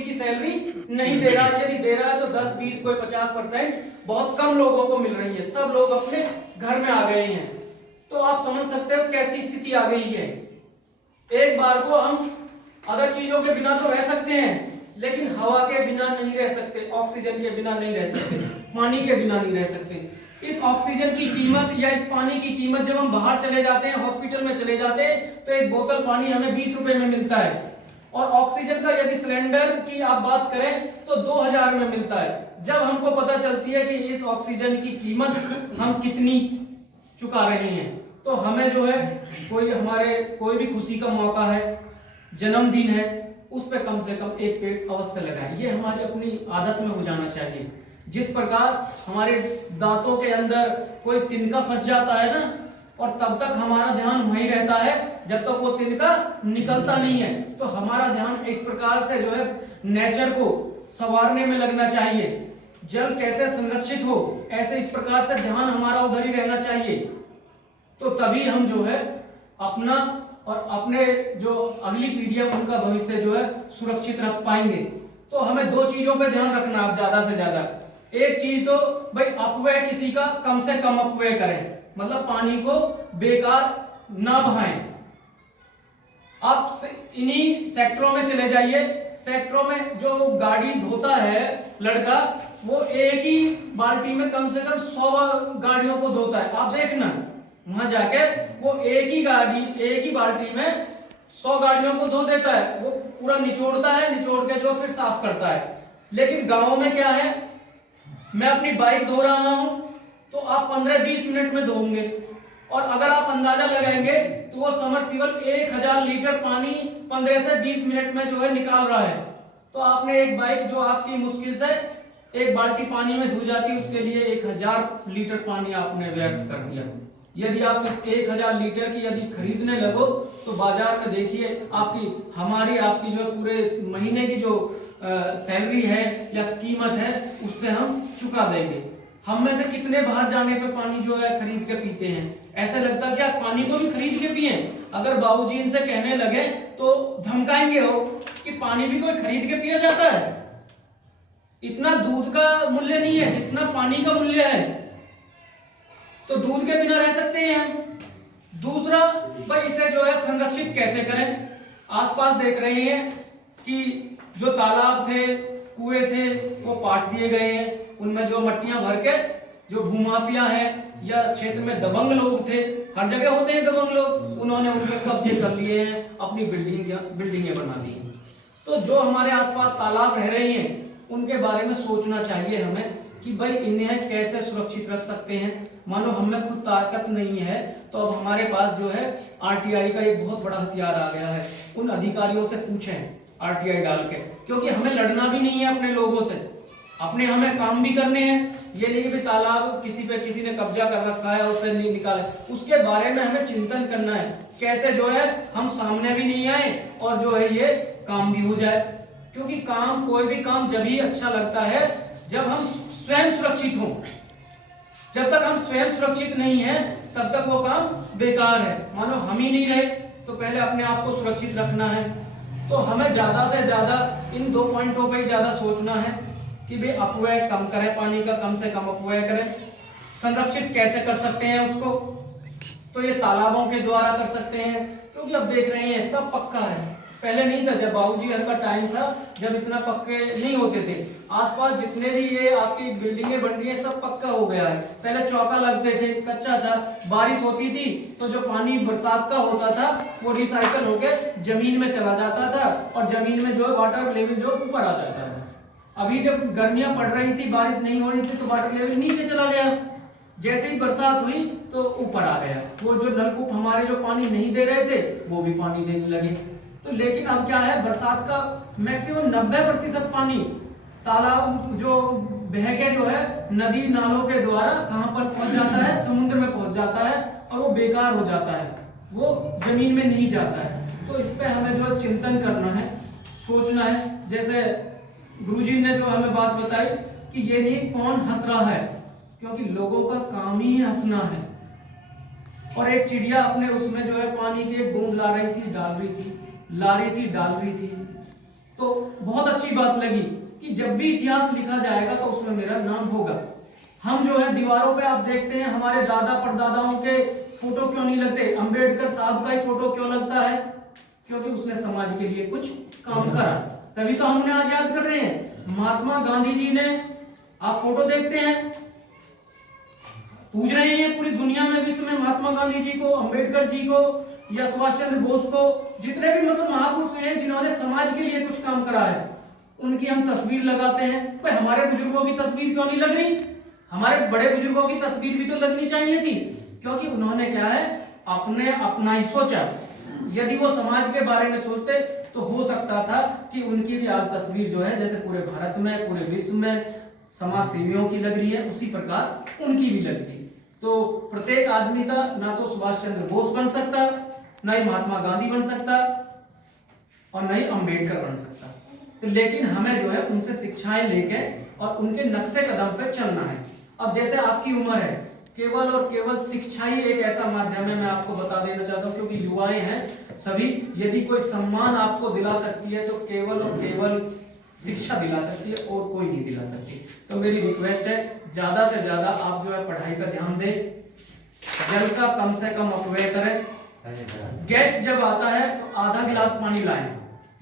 किसी की सैलरी नहीं दे रहा, यदि दे रहा है तो 10, 20, कोई 50%, बहुत कम लोगों को मिल रही है, सब लोग अपने घर में आ गए हैं। तो आप समझ सकते हो कैसी स्थिति आ गई है। एक बार को हम अदर चीजों के बिना तो रह सकते हैं, लेकिन हवा के बिना नहीं रह सकते, ऑक्सीजन के बिना नहीं रह सकते, पानी के बिना नहीं रह सकते। इस ऑक्सीजन की कीमत या इस पानी की कीमत जब हम बाहर चले जाते हैं, हॉस्पिटल में चले जाते हैं, तो एक बोतल पानी हमें 20 रुपए में मिलता है, और ऑक्सीजन का यदि सिलेंडर की आप बात करें तो 2000 में मिलता है। जब हमको पता चलती है कि इस ऑक्सीजन की कीमत हम कितनी चुका रहे हैं, तो हमें जो है कोई भी खुशी का मौका है, जन्मदिन है, उस पे कम से कम एक पेड़ अवश्य लगाएं। ये हमारी अपनी आदत में हो जाना चाहिए। जिस प्रकार हमारे दांतों के अंदर कोई तिनका फंस जाता है ना, और तब तक हमारा ध्यान वहीं रहता है जब तक वो तिनका निकलता नहीं है, तो हमारा ध्यान इस प्रकार से जो है नेचर को संवारने में लगना चाहिए। जल कैसे संरक्षित हो, ऐसे इस प्रकार से ध्यान हमारा उधर ही रहना चाहिए। तो तभी हम जो है अपना और अपने जो अगली पीढ़ी है उनका भविष्य जो है सुरक्षित रख पाएंगे। तो हमें दो चीजों पे ध्यान रखना आप ज्यादा से ज्यादा। एक चीज तो भाई अपव्यय किसी का कम से कम अपव्यय करें, मतलब पानी को बेकार ना बहाएं। आप इन्हीं सेक्टरों में चले जाइए, सेक्टरों में जो गाड़ी धोता है लड़का, वो एक ही बाल्टी में कम से कम 100 गाड़ियों को धोता है। आप देखना वहां जाके वो एक ही बाल्टी में 100 गाड़ियों को धो देता है, वो पूरा निचोड़ता है, निचोड़ के जो फिर साफ करता है। लेकिन गांवों में क्या है, मैं अपनी बाइक धो रहा हूं तो आप 15-20 मिनट में धोएंगे, और अगर आप अंदाजा लगाएंगे तो वो समरसीबल 1000 लीटर पानी 15 से 20 मिनट में जो है निकाल रहा है। तो आपने एक बाइक जो आपकी मुश्किल से एक बाल्टी पानी में धो जाती, उसके लिए 1000 लीटर पानी आपने व्यर्थ कर दिया। यदि आप इस 1000 लीटर की यदि खरीदने लगो तो बाजार में देखिए आपकी जो पूरे महीने की जो सैलरी है या कीमत है, उससे हम चुका देंगे। हम में से कितने बाहर जाने पे पानी जो है खरीद के पीते हैं, ऐसा लगता क्या पानी को भी खरीद के पिए? अगर बाबूजी इनसे कहने लगे तो धमकाएंगे हो कि पानी भी कोई खरीद के पिया जाता है? इतना दूध का मूल्य नहीं है जितना पानी का मूल्य है, तो दूध के बिना रह सकते हैं हम। दूसरा भाई इसे जो है संरक्षित कैसे करें। आसपास देख रहे हैं कि जो तालाब थे, कुएं थे, वो पाट दिए गए हैं, उनमें जो मट्टियां भर के जो भूमाफिया है या क्षेत्र में दबंग लोग थे, हर जगह होते हैं दबंग लोग, उन्होंने उन पर कब्जे कर लिए हैं, अपनी बिल्डिंगें बना दी हैं। तो जो हमारे आसपास तालाब रह रहे हैं उनके बारे में सोचना चाहिए हमें कि भाई इन्हें कैसे सुरक्षित रख सकते हैं। मानो हमें खुद ताकत नहीं है तो अब हमारे पास जो है आरटीआई का एक बहुत बड़ा हथियार आ गया है। उन अधिकारियों से पूछें आरटीआई डाल के, क्योंकि हमें लड़ना भी नहीं है अपने लोगों से, हमें काम भी करने हैं। ये नहीं भी तालाब किसी ने कब्जा कर रखा है उसे नहीं निकाले, उसके बारे में हमें चिंतन करना है कैसे जो है हम सामने भी नहीं आए और जो है ये काम भी हो जाए। क्योंकि कोई भी काम जब ही अच्छा लगता है जब हम स्वयं सुरक्षित हों। जब तक हम स्वयं सुरक्षित नहीं है तब तक वो काम बेकार है। मानो हम ही नहीं रहे तो पहले अपने आप को सुरक्षित रखना है। तो हमें ज्यादा से ज्यादा इन 2 पॉइंटों पर ज्यादा सोचना है कि भाई अपव्यय कम करें, पानी का कम से कम अपव्यय करें। संरक्षित कैसे कर सकते हैं उसको, तो ये तालाबों के द्वारा कर सकते हैं, क्योंकि अब देख रहे हैं सब पक्का है। पहले नहीं था, जब बाबूजी का टाइम था जब इतना पक्के नहीं होते थे। आसपास जितने भी ये आपकी बिल्डिंगें बन रही है सब पक्का हो गया है। पहले चौका लगते थे, कच्चा था, बारिश होती थी तो जो पानी बरसात का होता था वो रिसाइकल होकर जमीन में चला जाता था और जमीन में जो है वाटर लेवल जो ऊपर आ जाता था। अभी जब गर्मियां पड़ रही थी, बारिश नहीं हो रही थी, तो वाटर लेवल नीचे चला गया। जैसे ही बरसात हुई तो ऊपर आ गया। वो जो नलकूप हमारे जो पानी नहीं दे रहे थे वो भी पानी देने लगे। तो लेकिन अब क्या है, बरसात का मैक्सिमम 90% पानी तालाब जो बह के जो है नदी नालों के द्वारा कहां पर पहुंच जाता है, समुद्र में पहुंच जाता है और वो बेकार हो जाता है, वो जमीन में नहीं जाता है। तो इस पे हमें जो चिंतन करना है, सोचना है। जैसे गुरुजी ने जो हमें बात बताई कि ये नहीं कौन हंस रहा है, क्योंकि लोगों का काम ही हंसना है। और एक चिड़िया अपने उसमें जो है पानी की एक बूंद ला रही थी, डाल रही थी, ला रही थी, डाल रही थी। तो बहुत अच्छी बात लगी कि जब भी इतिहास लिखा जाएगा तो उसमें मेरा नाम होगा। हम जो है दीवारों पे आप देखते हैं हमारे दादा परदादाओं के फोटो क्यों नहीं लगते, अंबेडकर साहब का ही फोटो क्यों लगता है? क्योंकि उसने समाज के लिए कुछ काम करा, तभी तो हम उन्हें आज याद कर रहे हैं। महात्मा गांधी जी ने, आप फोटो देखते हैं, पूछ रहे हैं पूरी दुनिया में, विश्व में महात्मा गांधी जी को, अंबेडकर जी को या सुभाष चंद्र बोस को, जितने भी मतलब महापुरुष हैं जिन्होंने समाज के लिए कुछ काम करा है, उनकी हम तस्वीर लगाते हैं। भाई हमारे बुजुर्गों की तस्वीर क्यों नहीं लग रही? हमारे बड़े बुजुर्गों की तस्वीर भी तो लगनी चाहिए थी, क्योंकि उन्होंने क्या है, अपने अपना ही सोचा। यदि वो समाज के बारे में सोचते तो हो सकता था कि उनकी भी आज तस्वीर जो है, जैसे पूरे भारत में, पूरे विश्व में समाज सेवियों की लग रही है, उसी प्रकार उनकी भी लगती। तो प्रत्येक आदमी का ना तो सुभाष चंद्र बोस बन सकता, ना ही महात्मा गांधी बन सकता, और ना ही अंबेडकर बन सकता। तो लेकिन हमें जो है उनसे शिक्षाएं लेके और उनके नक्शे कदम पे चलना है। अब जैसे आपकी उम्र है, केवल और केवल शिक्षा ही एक ऐसा माध्यम है, मैं आपको बता देना चाहता हूँ, क्योंकि युवाएं हैं सभी, यदि कोई सम्मान आपको दिला सकती है तो केवल और केवल शिक्षा दिला सकती है, और कोई नहीं दिला सकती। तो मेरी रिक्वेस्ट है, ज्यादा से ज्यादा आप जो है पढ़ाई पर ध्यान दें, जल का कम से कम अपव्यय करें। गेस्ट जब आता है तो आधा गिलास पानी लाएं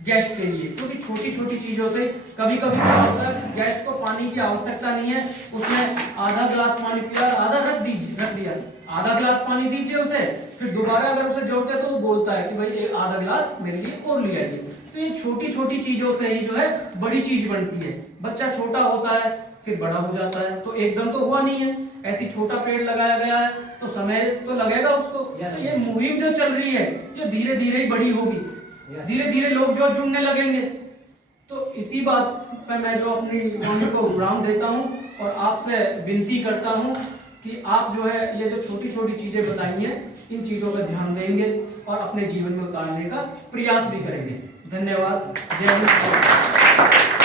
गेस्ट के लिए, क्योंकि छोटी छोटी चीजों से कभी कभी क्या होता है, गेस्ट को पानी की आवश्यकता नहीं है, उसने आधा गिलास पानी पिया, आधा रख दिया, आधा गिलास पानी दीजिए उसे, फिर दोबारा अगर उसे जोड़ते हैं तो वो बोलता है कि भाई एक आधा गिलास मेरे लिए और ले आइए। तो ये छोटी छोटी चीजों से ही जो है बड़ी चीज बनती है। बच्चा छोटा होता है फिर बड़ा हो जाता है, तो एकदम तो हुआ नहीं है। ऐसी छोटा पेड़ लगाया गया है तो समय तो लगेगा उसको। तो ये मुहिम जो चल रही है ये धीरे धीरे ही बड़ी होगी, धीरे धीरे लोग जो जुड़ने लगेंगे। तो इसी बात पे मैं जो अपनी वाणी को विराम देता हूँ और आपसे विनती करता हूँ कि आप जो है ये जो छोटी छोटी चीजें बताई हैं, इन चीजों पर ध्यान देंगे और अपने जीवन में उतारने का प्रयास भी करेंगे। धन्यवाद। जय हिंद।